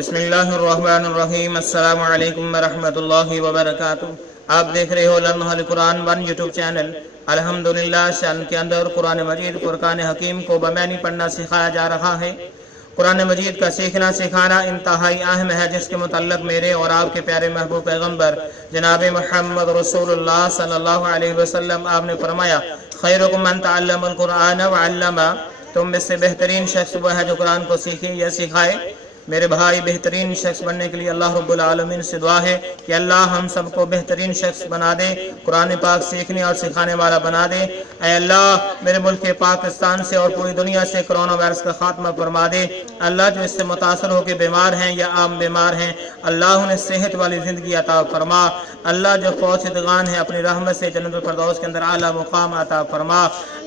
بسم اللہ الرحمن الرحیم۔ السلام علیکم ورحمۃ اللہ وبرکاتہ۔ آپ دیکھ رہے ہو لمحہ القرآن 1 یوٹیوب چینل۔ الحمدللہ چینل کے اندر قرآن مجید فرقان حکیم کو بمعنی پڑھنا سکھایا جا رہا ہے۔ قرآن مجید کا سیکھنا سکھانا انتہائی اہم ہے، جس کے متعلق میرے اور آپ کے پیارے محبوب پیغمبر جناب محمد رسول اللہ صلی اللہ علیہ وسلم آپ نے فرمایا، خیرکم من تعلم القرآن وعلمہ، تم میں سے بہترین شخص وہ ہے جو قرآن کو سیکھے یا سکھائے۔ میرے بھائی، بہترین شخص بننے کے لیے اللہ رب العالمین سے دعا ہے کہ اللہ ہم سب کو بہترین شخص بنا دے، قرآن پاک سیکھنے اور سکھانے والا بنا دے۔ اے اللہ، میرے ملک پاکستان سے اور پوری دنیا سے کرونا وائرس کا خاتمہ فرما دے۔ اللہ، جو اس سے متاثر ہو کے بیمار ہیں یا عام بیمار ہیں، اللہ انہیں صحت والی زندگی عطا فرما۔ اللہ، جو فوت شدگان ہیں، اپنی رحمت سے جنت الفردوس کے اندر اعلیٰ مقام عطا فرما۔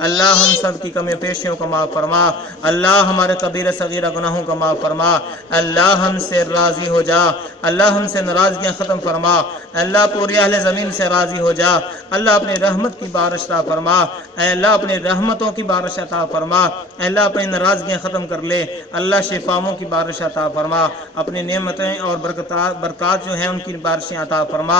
اللہ، ہم سب کی کمی پیشیوں کو معاف فرما۔ اللہ، ہمارے کبیرہ صغیرہ گناہوں کو معاف فرما۔ اللہ، ہم سے راضی ہو جا۔ اللہ، ہم سے ناراضگیاں ختم فرما۔ اللہ، پوری اہل زمین سے راضی ہو جا۔ اللہ، اپنی رحمت کی بارش عطا فرما۔ اے اللہ، اپنی رحمتوں کی بارش عطا فرما۔ اے اللہ، اپنی ناراضگیاں ختم کر لے۔ اللہ، شفاؤں کی بارش عطا فرما۔ اپنی نعمتیں اور برکات جو ہیں ان کی بارشیں عطا فرما۔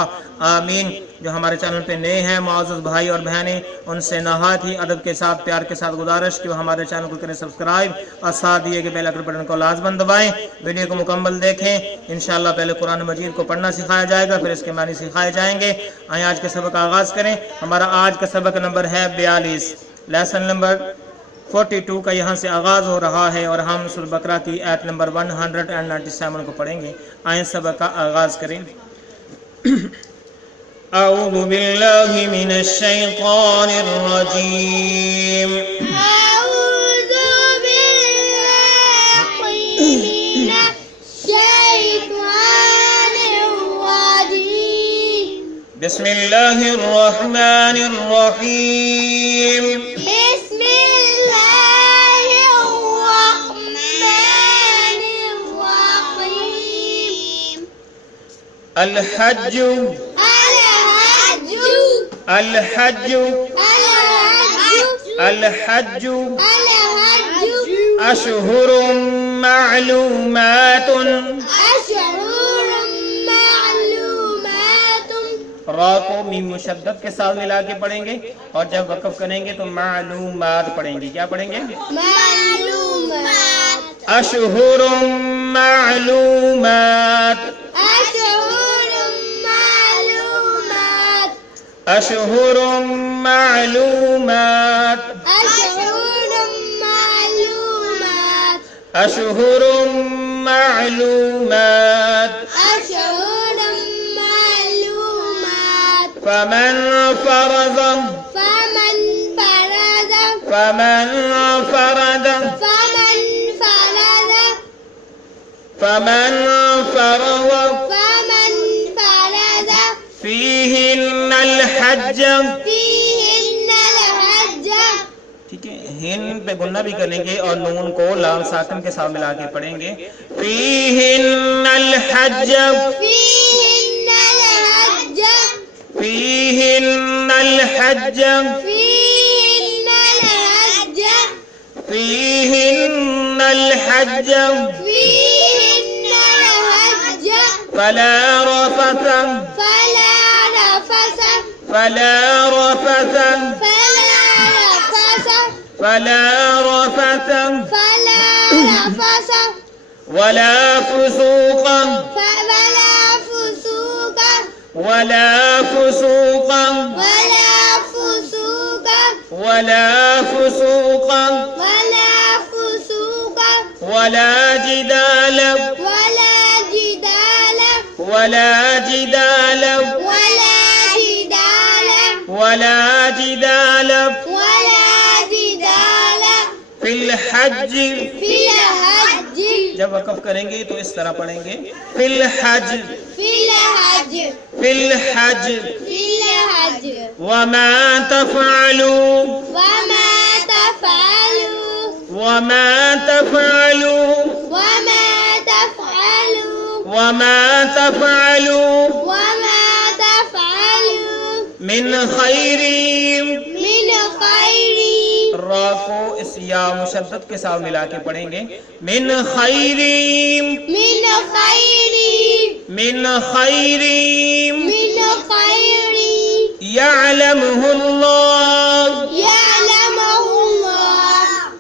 آمین۔ جو ہمارے چینل پہ نئے ہیں معزز بھائی اور بہنیں، ان سے نہایت ہی ادب کے ساتھ، پیار کے ساتھ گزارش کہ وہ ہمارے چینل کو کریں سبسکرائب اور ساتھ دیے کہ بیل آئیکن بٹن کو لازماً دبائیں۔ ویڈیو کو مکمل دیکھیں۔ انشاءاللہ پہلے قرآن مجید کو پڑھنا سکھایا جائے گا، پھر اس کے معنی سکھائے جائیں گے۔ آئیں آج کے سبق کا آغاز کریں۔ ہمارا آج کا سبق نمبر ہے 42، لیسن نمبر 42 کا یہاں سے آغاز ہو رہا ہے اور ہم سورۃ بقرہ کی آیت نمبر 197 کو پڑھیں گے۔ آئیں سبق کا آغاز کریں۔ اعوذ باللہ من الشیطان الرجیم۔ بسم اللہ الرحمن الرحیم۔ بسم اللہ الرحمن الرحیم۔ الحج الحج الحج اشہر معلومات۔ را کو میم مشدد کے ساتھ ملا کے پڑھیں گے اور جب وقف کریں گے تو معلومات پڑھیں گے۔ کیا پڑھیں گے؟ معلومات۔ اشہر معلومات۔ اشہر معلومات۔ اشہر معلومات۔ فمن فرض فیہن الحج۔ ٹھیک ہے، ہن پہ گنہ بھی کریں گے اور نون کو لام ساکن کے ساتھ ملا کے پڑھیں گے۔ فیہن الحج۔ فیہن الحج۔ فیہن الحج۔ فلا رفث فلا رفث فلا رفث ولا فسوق ولا فسوق ولا فسوق ولا جدال ولا جدال ولا جدال فی الحج۔ جب وقف کریں گے تو اس طرح پڑھیں گے، فی الحج فی الحج وما تفعلوا وما تفعلوا وما تفعلوا من خیر، را کو اس یا مشدد کے ساتھ ملا کے پڑھیں گے، من خیر من خير من خير يعلمه الله। يعلمه الله।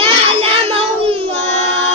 يعلمه الله.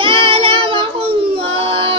يعلمه الله.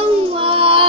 الله.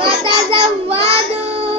وتزودوا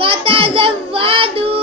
وتزودوا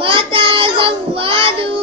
وتزودوا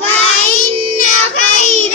فإن خير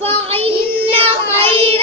فإن خير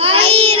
خير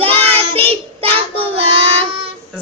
ذات التقوى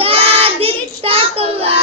ذات التقوى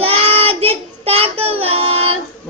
ذات التقوى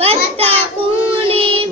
واتقوني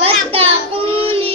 واتقوني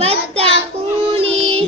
واتقوني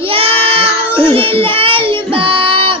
يا أولي الألباب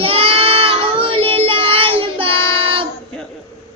يا أولي الألباب।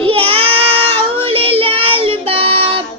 يا أولي الألباب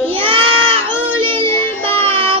يا أولي الألباب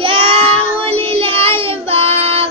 يا أولي الألباب।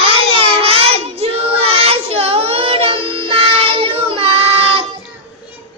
الحج أشهر معلومات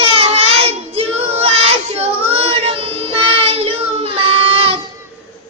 الحج أشهر معلومات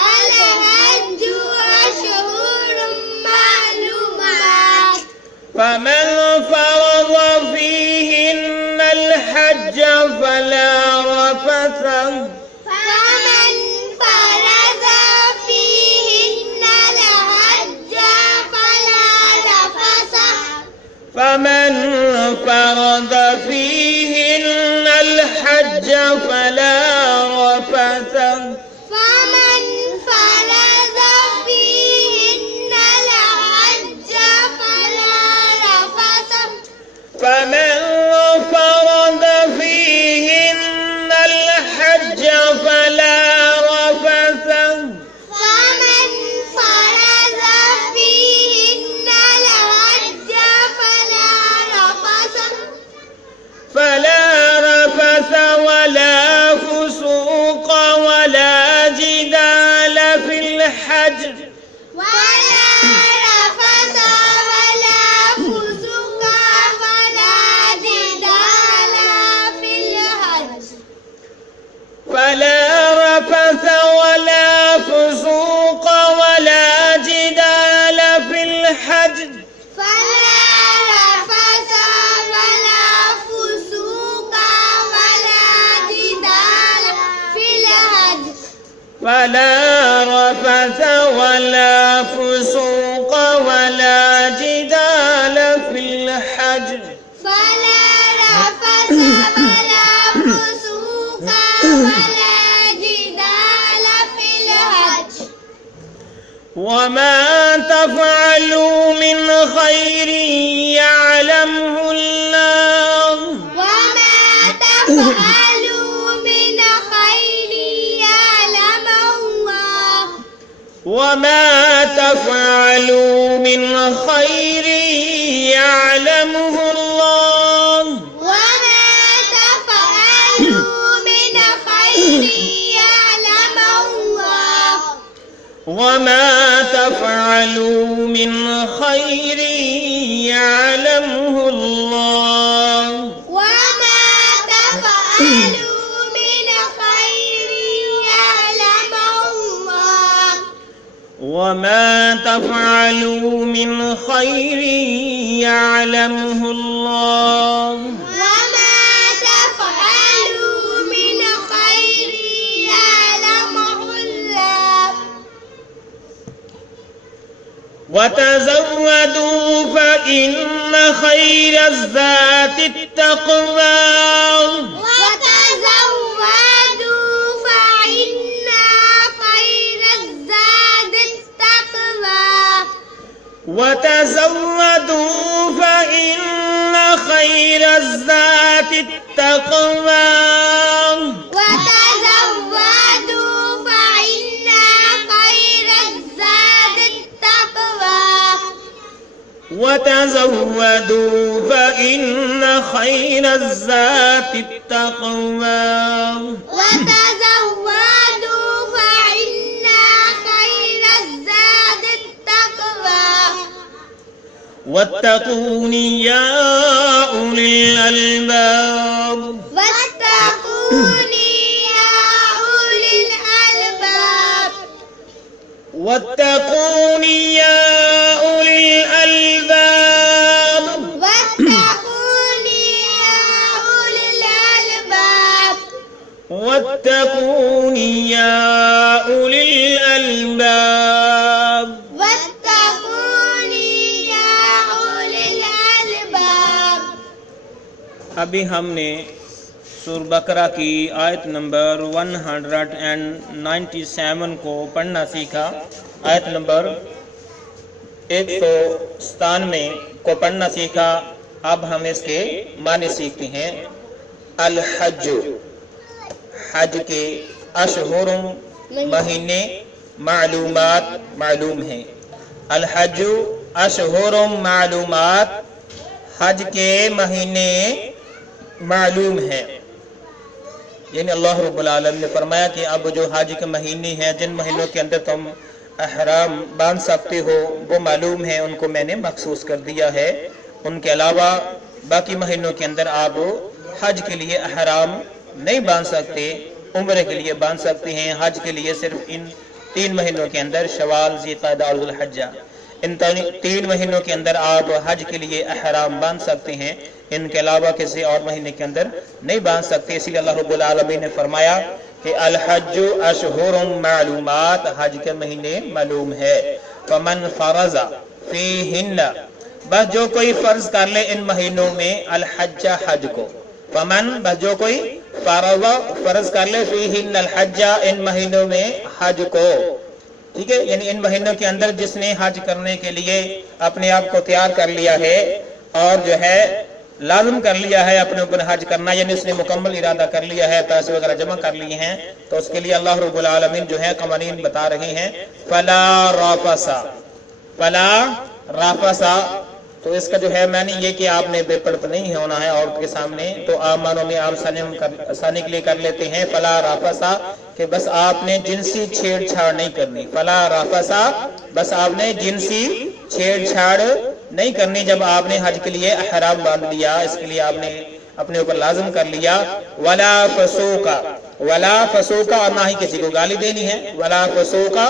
الحج أشهر معلومات فمن فرض فيهن الحج فلا رفث، فمن فرض فيهن الحج فلا رفث فمن فرض فيهن الحج فلا رفث، فمن فرض فيهن الحج فلا رفث فمن فرض فيهن الحج فلا رفث، فمن فرض فيهن الحج فلا رفث ولا فسوق ولا جدال في الحج، ولا رفث ولا فسوق ولا جدال في الحج فلا رفث ولا فسوق ولا جدال في الحج، فلا رفث ولا فسوق ولا جدال في الحج فلا رفث ولا فسوق ولا جدال في الحج، فلا رفث ولا فسوق ولا جدال في الحج وما تفعلوا من خير يعلمه الله، وما تفعلوا من خير يعلمه الله وما تفعلوا من خير يعلمه الله، وما تفعلوا من خير يعلمه الله وما تفعلوا من خير يعلمه الله وما تفعلوا من خير يعلمه الله وما تفعلوا من خير يعلمه الله وما تفعلوا من خير يعلمه الله وتزودوا فإن خير الزاد التقوى وتزودوا فإن خير الزاد التقوى وتزودوا فإن خير الزاد التقوى وتزودوا فإن خير الزاد التقوى وتزودوا فإن خير الزاد التقوى وتزودوا فإن خير الزاد التقوى واتقون يا أولي الألباب واتقوني يا أولي الألباب واتقون يا أولي الألباب واتقوني يا أولي الألباب واتقون يا أولي الألباب واتقوني يا أولي الألباب ابھی ہم نے سورہ بقرہ کی آیت نمبر 197 کو پڑھنا سیکھا. آیت نمبر 197 کو پڑھنا سیکھا. اب ہم اس کے معنی سیکھتے ہیں. الحج، حج کے اشہر مہینے معلومات معلوم ہیں. الحج اشہر معلومات، حج کے مہینے معلوم ہیں. یعنی اللہ رب العالمین نے فرمایا کہ اب جو حج کے مہینے ہیں، جن مہینوں کے اندر تم احرام باندھ سکتے ہو، وہ معلوم ہیں، ان کو میں نے مخصوص کر دیا ہے. ان کے علاوہ باقی مہینوں کے اندر آپ حج کے لیے احرام نہیں باندھ سکتے. عمرے کے لیے باندھ سکتے ہیں. حج کے لیے صرف ان 3 مہینوں کے اندر شوال، ذی القعدہ اور ذو الحجہ، ان 3 مہینوں کے اندر آپ حج کے لیے احرام باندھ سکتے ہیں. ان کے علاوہ کسی اور مہینے کے اندر نہیں باندھ سکتے. اسی لیے اللہ رب العالمین نے فرمایا کہ الحج اشہر معلومات، حج کے مہینے معلوم ہے. فمن فرض فیہن، بس جو کوئی فرض کر لے ان مہینوں میں الحج، حج کو. فمن، بس جو کوئی فرض کر لے فیہن الحج، ان مہینوں میں حج کو. ٹھیک ہے، یعنی ان مہینوں کے اندر جس نے حج کرنے کے لیے اپنے آپ کو تیار کر لیا ہے اور جو ہے لازم کر لیا ہے اپنے اوپر حج کرنا، یعنی اس نے مکمل ارادہ کر لیا ہے، پیسے وغیرہ جمع کر لیے ہیں، تو اس کے لیے اللہ رب العالمین جو ہے قوانین بتا رہے ہیں. فلا رافسا، تو اس کا جو ہے معنی یہ کہ آپ نے بے پردہ نہیں ہونا ہے عورت کے سامنے. تو عام معنوں میں آپ آسانی کے لیے کر لیتے ہیں فلا رافسا، کہ بس آپ نے جنسی چھیڑ چھاڑ نہیں کرنی. فلا رافسا، بس آپ نے جنسی چھیڑ چھاڑ نہیں کرنی. جب آپ نے حج کے لیے احرام باندھ لیا، اس کے لیے آپ نے اپنے اوپر لازم کر لیا. ولا فسوقا، اور نہ ہی کسی کو گالی دینی ہے. ولا فسوقا،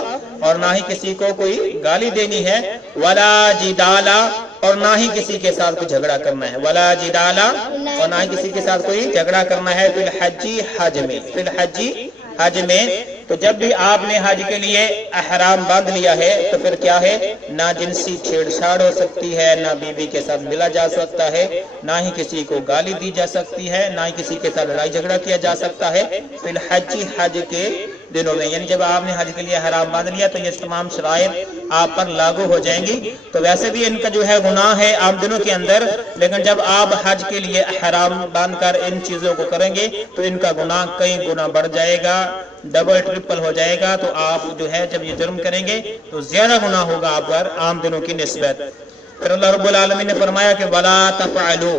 اور نہ ہی کسی کو کوئی گالی دینی ہے. ولا جدالا، اور نہ ہی کسی کے ساتھ کوئی جھگڑا کرنا ہے. ولا جدالا، اور نہ ہی کسی کے ساتھ کوئی جھگڑا کرنا ہے. فی الحج، حج میں. فی الحج، حج میں. تو جب بھی آپ نے حج کے لیے احرام باندھ لیا ہے تو پھر کیا ہے، نہ جنسی چھیڑ چھاڑ ہو سکتی ہے، نہ بیوی کے ساتھ ملا جا سکتا ہے، نہ ہی کسی کو گالی دی جا سکتی ہے، نہ ہی کسی کے ساتھ لڑائی جھگڑا کیا جا سکتا ہے. فی الحج، حج کے دنوں میں. یعنی جب آپ نے حج کے لیے احرام باندھ لیا تو یہ تمام شرائط آپ پر لاگو ہو جائیں گی. تو ویسے بھی ان کا جو ہے گناہ ہے عام دنوں کے اندر، لیکن جب آپ حج کے لیے احرام باندھ کر ان چیزوں کو کریں گے تو ان کا گناہ کئی گنا بڑھ جائے گا، ڈبل ٹرپل ہو جائے گا. تو آپ جو ہے جب یہ جرم کریں گے تو زیادہ گناہ ہوگا آپ پر عام دنوں کی نسبت. پھر اللہ رب العالمین نے فرمایا کہ ولا تفعلوا،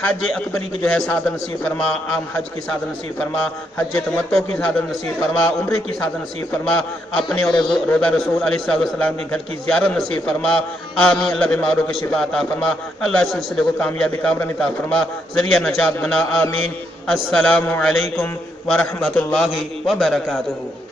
حج اکبری کی جو ہے سعادت نصیب فرما، عام حج کی سعادت نصیب فرما، حج تمتع کی سعادت نصیب فرما، عمرے کی سعادت نصیب فرما، اپنے اور روضہ رسول علیہ السلام کے گھر کی زیارت نصیب فرما، آمین۔ اللہ بیماروں کی شفا عطا فرما، اللہ سلسلے کو کامیابی کامرانی عطا فرما، ذریعہ نجات بنا، آمین۔ السلام علیکم ورحمۃ اللہ وبرکاتہ۔